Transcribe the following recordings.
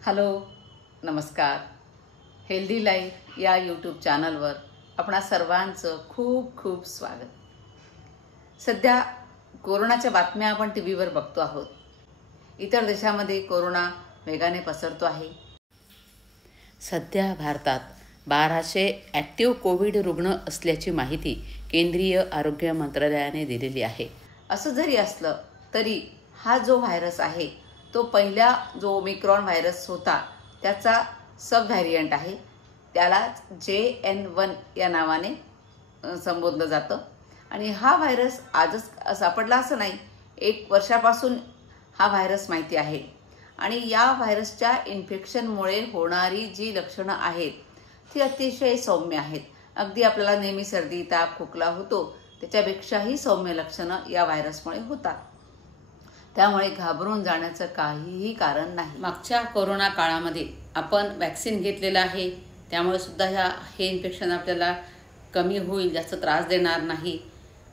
Hello, नमस्कार. Healthy life या YouTube चॅनलवर आपणा सर्वांचं खूप खूप स्वागत. सध्या कोरोनाच्या बातम्या आपण टीव्हीवर बघतो आहोत. इतर देशामध्ये कोरोना वेगाने पसरतो आहे. सध्या भारतात 1200 ॲक्टिव्ह कोविड रुग्ण असल्याची माहिती केंद्रीय आरोग्य मंत्रालयाने दिलेली आहे. असं जरी असलं तरी हा जो व्हायरस आहे तो पहिला जो ओमिक्रॉन व्हायरस होता त्याचा सब व्हॅरियंट आहे. त्याला JN1 या नावाने संबोधलं जातं. आणि हा व्हायरस आजच सापडला असं नाही, 1 वर्षापासून हा व्हायरस माहिती आहे. आणि या व्हायरसच्या इन्फेक्शनमुळे होणारी जी लक्षणं आहेत ती अतिशय सौम्य आहेत. अगदी आपल्याला नेहमी सर्दी ताप खोकला होतो त्याच्यापेक्षाही सौम्य लक्षणं या व्हायरसमुळे होतात. त्यामुळे घाबरून जाण्याचं काहीही कारण नाही. मागच्या कोरोना काळामध्ये आपण वॅक्सिन घेतलेलं आहे, त्यामुळे सुद्धा हे इन्फेक्शन आपल्याला कमी होईल, जास्त त्रास देणार नाही.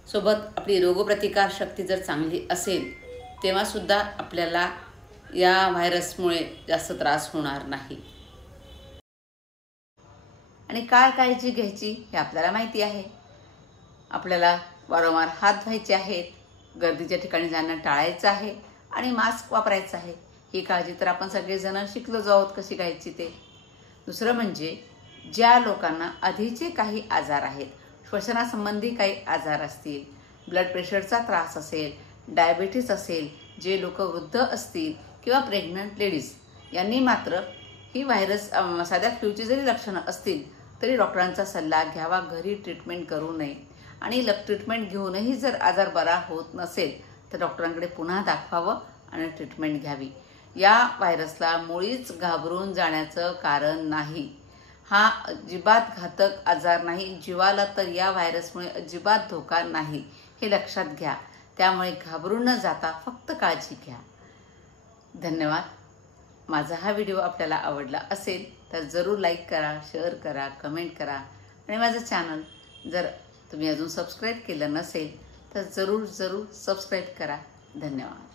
सोबत आपली रोगप्रतिकार शक्ती जर चांगली असेल तेव्हासुद्धा आपल्याला या व्हायरसमुळे जास्त त्रास होणार नाही. आणि काय काळजी घ्यायची हे आपल्याला माहिती आहे. आपल्याला वारंवार हात धुवायचे आहेत, गर्दीच्या ठिकाणी जाणं टाळायचं आहे आणि मास्क वापरायचा आहे. ही काळजी तर आपण सगळेजण शिकलो आहोत कशी घ्यायची ते. दुसरं म्हणजे ज्या लोकांना आधीचे काही आजार आहेत, श्वसनासंबंधी काही आजार असतील, ब्लड प्रेशरचा त्रास असेल, डायबिटीस असेल, जे लोक वृद्ध असतील किंवा प्रेग्नंट लेडीज यांनी मात्र ही व्हायरस साध्या फ्लूची जरी लक्षणं असतील तरी डॉक्टरांचा सल्ला घ्यावा. घरी ट्रीटमेंट करू नये. आणि ट्रीटमेंट घेऊनही जर आजार बरा होत नसेल तर डॉक्टरांकडे पुन्हा दाखवावं आणि ट्रीटमेंट घ्यावी. या व्हायरसला मुळीच घाबरून जाण्याचं कारण नाही. हा अजिबात घातक आजार नाही. जीवाला तर या व्हायरसमुळे अजिबात धोका नाही, हे लक्षात घ्या. त्यामुळे घाबरून न जाता फक्त काळजी घ्या. धन्यवाद. माझा हा व्हिडिओ आपल्याला आवडला असेल तर जरूर लाईक करा, शेअर करा, कमेंट करा. आणि माझं चॅनल जर तुम्ही अजून सबस्क्राईब केलं नसेल तर जरूर सबस्क्राईब करा. धन्यवाद.